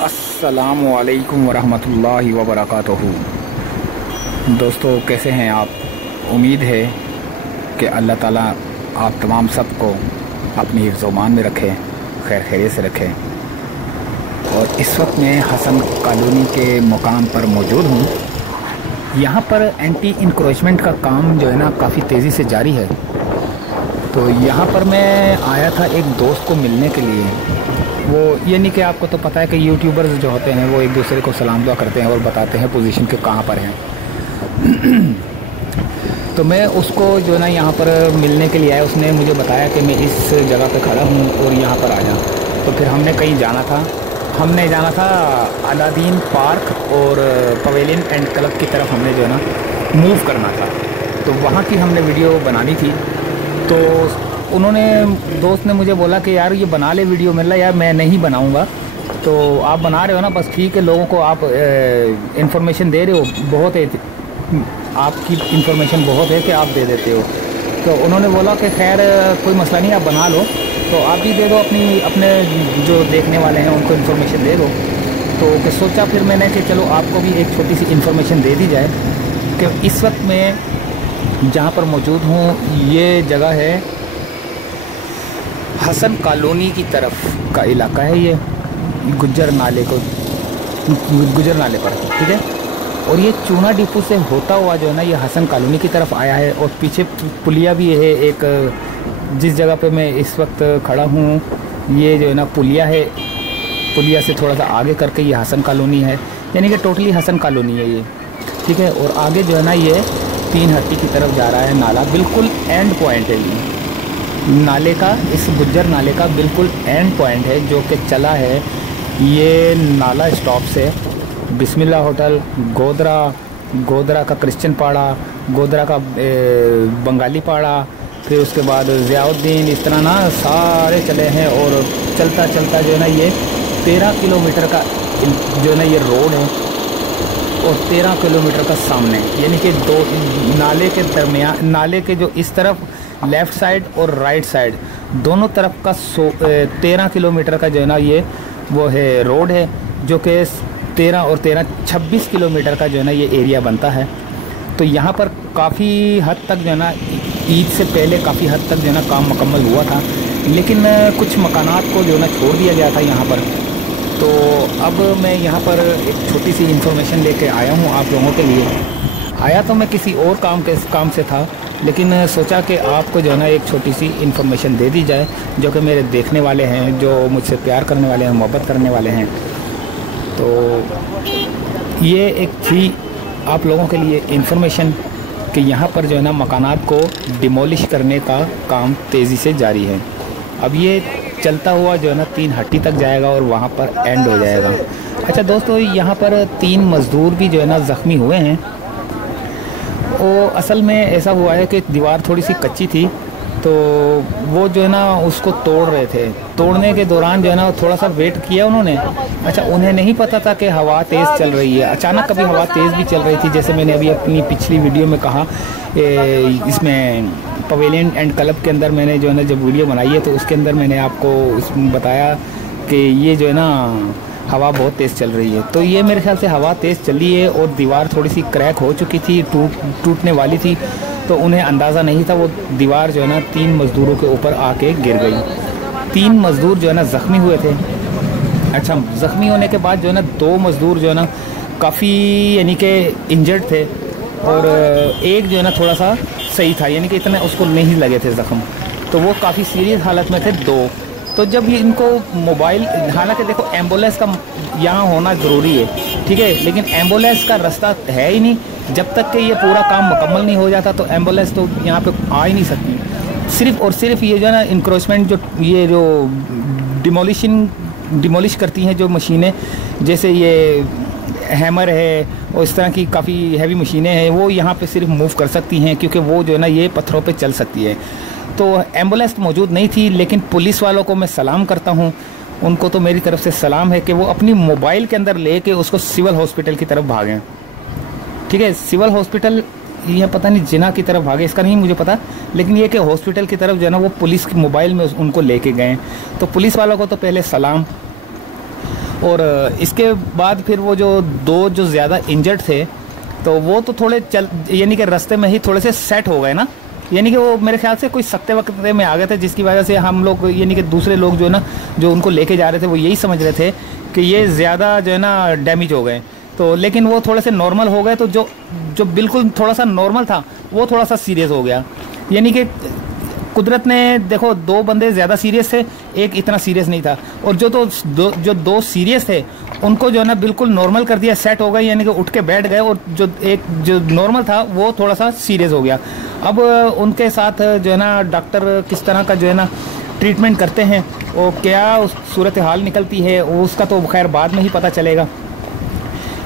अस्सलामु अलैकुम वरहमतुल्लाहि वबरकातुहू। दोस्तों, कैसे हैं आप? उम्मीद है कि अल्लाह ताला आप तमाम सबको अपनी हिफ्ज़-ओ-मान में रखे, खैर खैरियत से रखे। और इस वक्त मैं हसन कॉलोनी के मुकाम पर मौजूद हूँ। यहाँ पर एंटी इंक्रोचमेंट का काम जो है ना काफ़ी तेज़ी से जारी है। तो यहाँ पर मैं आया था एक दोस्त को मिलने के लिए। वो ये नहीं कि आपको तो पता है कि यूट्यूबर्स जो होते हैं वो एक दूसरे को सलाम दुआ करते हैं और बताते हैं पोजीशन के कहाँ पर हैं। तो मैं उसको जो है ना यहाँ पर मिलने के लिए आया। उसने मुझे बताया कि मैं इस जगह पे खड़ा हूँ और यहाँ पर आ जा। तो फिर हमने कहीं जाना था। हमने जाना था अलादीन पार्क और पवेलियन एंड क्लब की तरफ हमने जो है ना मूव करना था। तो वहाँ की हमने वीडियो बनानी थी। तो उन्होंने दोस्त ने मुझे बोला कि यार ये बना ले वीडियो। मिल रहा यार मैं नहीं बनाऊंगा। तो आप बना रहे हो ना, बस ठीक है। लोगों को आप इंफॉर्मेशन दे रहे हो, बहुत है आपकी इंफॉर्मेशन बहुत है कि आप दे देते हो। तो उन्होंने बोला कि खैर कोई मसला नहीं, आप बना लो। तो आप भी दे दो अपने जो देखने वाले हैं उनको इन्फॉर्मेशन दे दो। तो कि सोचा फिर मैंने कि चलो आपको भी एक छोटी सी इन्फॉर्मेशन दे दी जाए कि इस वक्त मैं जहाँ पर मौजूद हूँ ये जगह है हसन कॉलोनी की तरफ का इलाका है। ये गुज्जर नाले पर, ठीक है। और ये चूना डिपो से होता हुआ जो है ना ये हसन कॉलोनी की तरफ आया है। और पीछे पुलिया भी है एक, जिस जगह पे मैं इस वक्त खड़ा हूँ ये जो है ना पुलिया है। पुलिया से थोड़ा सा आगे करके ये हसन कॉलोनी है, यानी कि टोटली हसन कॉलोनी है ये, ठीक है। और आगे जो है ना ये तीन हट्टी की तरफ जा रहा है नाला। बिल्कुल एंड पॉइंट है ये नाले का, इस गुज्जर नाले का बिल्कुल एंड पॉइंट है जो कि चला है ये नाला स्टॉप से बिस्मिल्लाह होटल, गोदरा का क्रिश्चियन पाड़ा, गोदरा का बंगाली पाड़ा, फिर उसके बाद ज़ियाउद्दीन, इस तरह ना सारे चले हैं। और चलता चलता जो है ना ये 13 किलोमीटर का जो है ना ये रोड है और 13 किलोमीटर का सामने, यानी कि दो नाले के दरमियान, नाले के जो इस तरफ लेफ़्ट साइड और राइट साइड दोनों तरफ का 13 किलोमीटर का जो है ना ये वो है रोड है, जो कि 13 और 13 26 किलोमीटर का जो है ना ये एरिया बनता है। तो यहाँ पर काफ़ी हद तक जो है ना ईद से पहले काफ़ी हद तक जो है ना काम मुकम्मल हुआ था, लेकिन कुछ मकानात को जो है ना छोड़ दिया गया था यहाँ पर। तो अब मैं यहाँ पर एक छोटी सी इन्फॉर्मेशन लेके आया हूँ आप लोगों के लिए। आया तो मैं किसी और काम से था, लेकिन सोचा कि आपको जो है ना एक छोटी सी इन्फॉर्मेशन दे दी जाए, जो कि मेरे देखने वाले हैं, जो मुझसे प्यार करने वाले हैं, मोहब्बत करने वाले हैं। तो ये एक थी आप लोगों के लिए इन्फॉर्मेशन कि यहाँ पर जो है ना मकानात को डिमोलिश करने का काम तेज़ी से जारी है। अब ये चलता हुआ जो है ना 3 हट्टी तक जाएगा और वहाँ पर एंड हो जाएगा। अच्छा दोस्तों, यहाँ पर 3 मज़दूर भी जो है ना ज़ख्मी हुए हैं। वो असल में ऐसा हुआ है कि दीवार थोड़ी सी कच्ची थी, तो वो जो है ना उसको तोड़ रहे थे। तोड़ने के दौरान जो है ना थोड़ा सा वेट किया उन्होंने। अच्छा, उन्हें नहीं पता था कि हवा तेज़ चल रही है। अचानक कभी हवा तेज़ भी चल रही थी, जैसे मैंने अभी अपनी पिछली वीडियो में कहा। इसमें पवेलियन एंड क्लब के अंदर मैंने जो है ना जब वीडियो बनाई है तो उसके अंदर मैंने आपको इसमें बताया कि ये जो है ना हवा बहुत तेज़ चल रही है। तो ये मेरे ख्याल से हवा तेज़ चली है और दीवार थोड़ी सी क्रैक हो चुकी थी, टूटने वाली थी। तो उन्हें अंदाज़ा नहीं था, वो दीवार जो है ना 3 मज़दूरों के ऊपर आके गिर गई। 3 मज़दूर जो है ना ज़ख्मी हुए थे। अच्छा, ज़ख्मी होने के बाद जो है ना 2 मज़दूर जो है ना काफ़ी यानी कि इंजर्ड थे और एक जो है ना थोड़ा सा सही था, यानी कि इतने उसको नहीं लगे थे ज़ख्म। तो वो काफ़ी सीरियस हालत में थे 2। तो जब ये इनको मोबाइल, हालांकि देखो एम्बुलेंस का यहाँ होना ज़रूरी है, ठीक है, लेकिन एम्बुलेंस का रास्ता है ही नहीं। जब तक कि ये पूरा काम मुकम्मल नहीं हो जाता तो एम्बुलेंस तो यहाँ पे आ ही नहीं सकती। सिर्फ और सिर्फ ये जो है ना इंक्रोचमेंट, जो ये जो डिमोलिश करती हैं जो मशीनें, जैसे ये हैमर है और इस तरह की काफ़ी हैवी मशीनें हैं, वो यहाँ पे सिर्फ मूव कर सकती हैं, क्योंकि वो जो है ना ये पत्थरों पे चल सकती है। तो एम्बुलेंस मौजूद नहीं थी, लेकिन पुलिस वालों को मैं सलाम करता हूँ। उनको तो मेरी तरफ से सलाम है कि वो अपनी मोबाइल के अंदर लेके उसको सिविल हॉस्पिटल की तरफ भागें, ठीक है। सिविल हॉस्पिटल ये पता नहीं जिना की तरफ भागे, इसका नहीं मुझे पता, लेकिन ये कि हॉस्पिटल की तरफ जो है ना वो पुलिस की मोबाइल में उनको लेके गए। तो पुलिस वालों को तो पहले सलाम। और इसके बाद फिर वो जो दो जो ज़्यादा इंजर्ड थे तो वो तो थोड़े यानी कि रास्ते में ही थोड़े से सेट हो गए ना, यानी कि वो मेरे ख्याल से कोई सख्ते वक्त में आ गए थे, जिसकी वजह से हम लोग यानी कि दूसरे लोग जो है ना जो उनको लेके जा रहे थे वो यही समझ रहे थे कि ये ज़्यादा जो है ना डैमेज हो गए। तो लेकिन वो थोड़े से नॉर्मल हो गए, तो जो जो बिल्कुल थोड़ा सा नॉर्मल था वो थोड़ा सा सीरियस हो गया। यानी कि कुदरत ने देखो, दो बंदे ज़्यादा सीरियस थे, एक इतना सीरियस नहीं था, और जो दो सीरियस थे उनको जो है ना बिल्कुल नॉर्मल कर दिया, सेट हो गए, यानी कि उठ के बैठ गए, और जो नॉर्मल था वो थोड़ा सा सीरियस हो गया। अब उनके साथ जो है ना डॉक्टर किस तरह का जो है ना ट्रीटमेंट करते हैं और क्या सूरत हाल निकलती है उसका तो खैर बाद में ही पता चलेगा।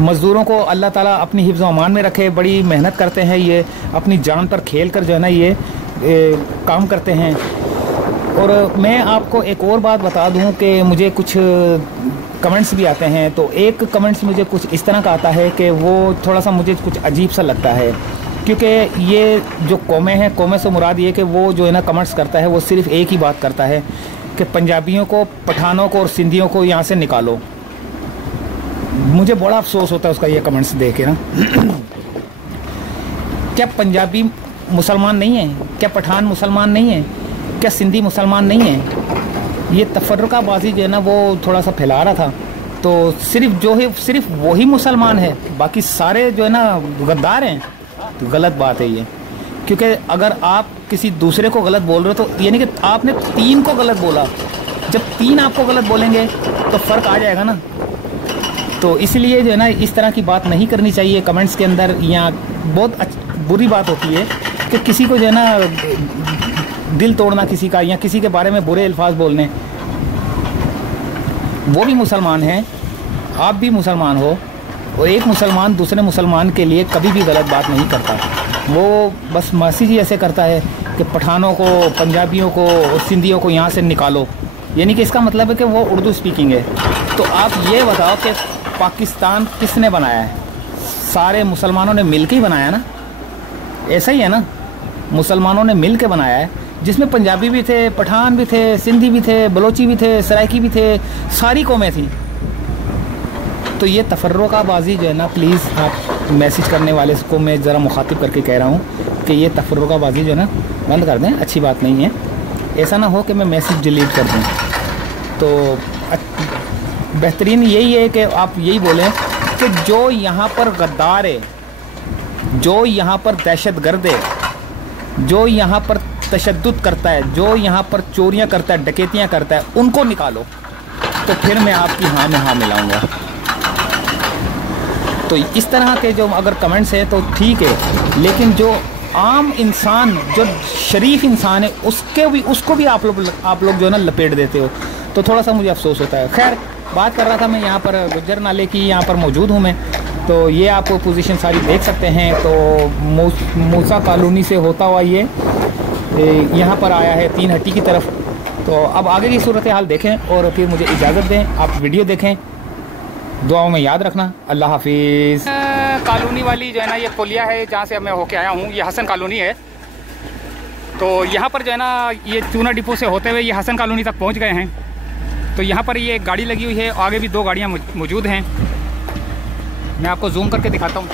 मज़दूरों को अल्लाह ताला अपनी हिफ्ज़ व अमान में रखे, बड़ी मेहनत करते हैं, ये अपनी जान पर खेल कर जो है ना ये काम करते हैं। और मैं आपको एक और बात बता दूं कि मुझे कुछ कमेंट्स भी आते हैं, तो एक कमेंट्स मुझे कुछ इस तरह का आता है कि वो थोड़ा सा मुझे कुछ अजीब सा लगता है, क्योंकि ये जो कौमें हैं, कौमें से मुराद ये कि वो जो है ना कमेंट्स करता है वो सिर्फ एक ही बात करता है कि पंजाबियों को, पठानों को और सिंधियों को यहाँ से निकालो। मुझे बड़ा अफसोस होता है उसका ये कमेंट्स देख के ना। क्या पंजाबी मुसलमान नहीं है? क्या पठान मुसलमान नहीं है? क्या सिंधी मुसलमान नहीं है? ये तफर्रुकाबाजी जो है ना वो थोड़ा सा फैला रहा था, तो सिर्फ वही मुसलमान है, बाकी सारे जो है ना गद्दार हैं। तो गलत बात है ये, क्योंकि अगर आप किसी दूसरे को गलत बोल रहे हो तो यानी कि आपने तीन को गलत बोला, जब तीन आपको गलत बोलेंगे तो फ़र्क आ जाएगा ना। तो इसलिए जो है ना इस तरह की बात नहीं करनी चाहिए कमेंट्स के अंदर। या बहुत बुरी बात होती है कि किसी को जो है ना दिल तोड़ना किसी का, या किसी के बारे में बुरे अल्फाज बोलने। वो भी मुसलमान हैं, आप भी मुसलमान हो, और एक मुसलमान दूसरे मुसलमान के लिए कभी भी गलत बात नहीं करता। वो बस मैसेज ही ऐसे करता है कि पठानों को, पंजाबियों को और सिंधियों को यहाँ से निकालो, यानी कि इसका मतलब है कि वो उर्दू स्पीकिंग है। तो आप ये बताओ कि पाकिस्तान किसने बनाया है? सारे मुसलमानों ने मिल के ही बनाया ना, ऐसा ही है ना, मुसलमानों ने मिल के बनाया है, जिसमें पंजाबी भी थे, पठान भी थे, सिंधी भी थे, बलोची भी थे, सराइकी भी थे, सारी कौमें थी। तो ये तफर्रुकाबाजी जो है ना, प्लीज़ आप मैसेज करने वाले को मैं ज़रा मुखातिब करके कह रहा हूँ कि ये तफर्रुकाबाजी जो है ना बंद कर दें, अच्छी बात नहीं है। ऐसा ना हो कि मैं मैसेज डिलीट कर दूँ। तो बेहतरीन यही है कि आप यही बोलें कि जो यहाँ पर गद्दार है, जो यहाँ पर दहशतगर्द है, जो यहाँ पर तशद्दुद करता है, जो यहाँ पर चोरियाँ करता है, डकैतियाँ करता है, उनको निकालो, तो फिर मैं आपकी हाँ में हाँ मिलाऊंगा। तो इस तरह के जो अगर कमेंट्स हैं तो ठीक है, लेकिन जो आम इंसान, जो शरीफ इंसान है, उसको भी आप लोग जो है ना लपेट देते हो, तो थोड़ा सा मुझे अफसोस होता है। खैर, बात कर रहा था मैं यहाँ पर गुज्जर नाले की, यहाँ पर मौजूद हूँ मैं, तो ये आप पोजीशन सारी देख सकते हैं। तो मूसा कॉलोनी से होता हुआ ये यहाँ पर आया है 3 हट्टी की तरफ। तो अब आगे की सूरत हाल देखें और फिर मुझे इजाज़त दें, आप वीडियो देखें, दुआओं में याद रखना। अल्लाह हाफिज़। कॉलोनी वाली जो है ना ये पुलिया है जहाँ से मैं होके आया हूँ, ये हसन कॉलोनी है। तो यहाँ पर जो है ना ये चूना डिपो से होते हुए ये हसन कॉलोनी तक पहुँच गए हैं। तो यहाँ पर ये गाड़ी लगी हुई है, आगे भी 2 गाड़ियाँ मौजूद हैं, मैं आपको जूम करके दिखाता हूँ।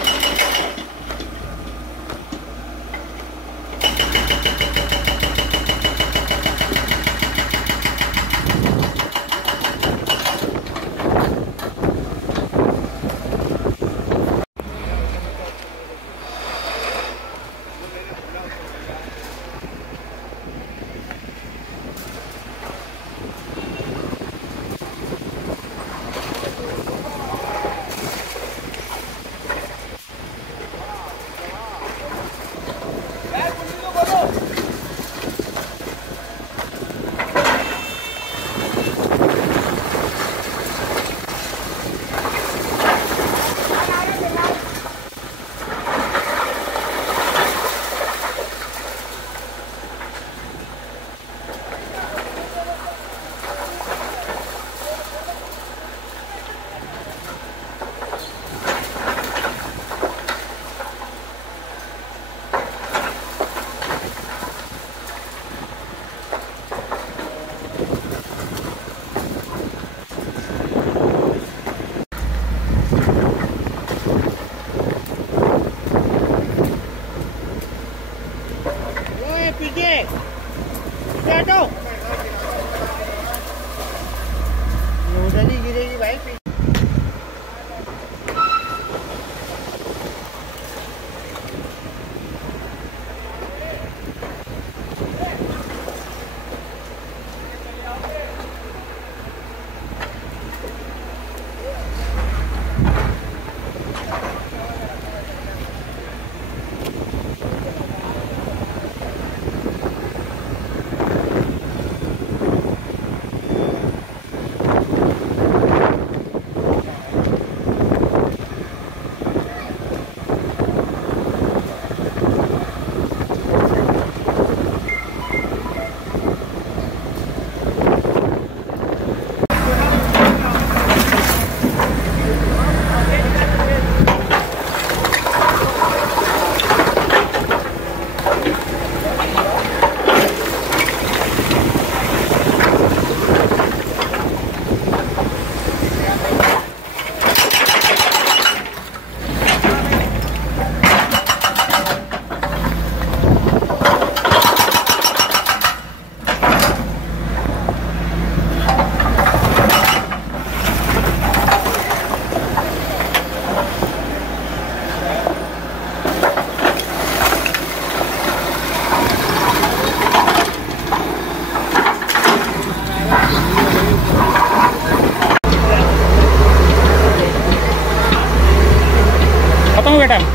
बेटा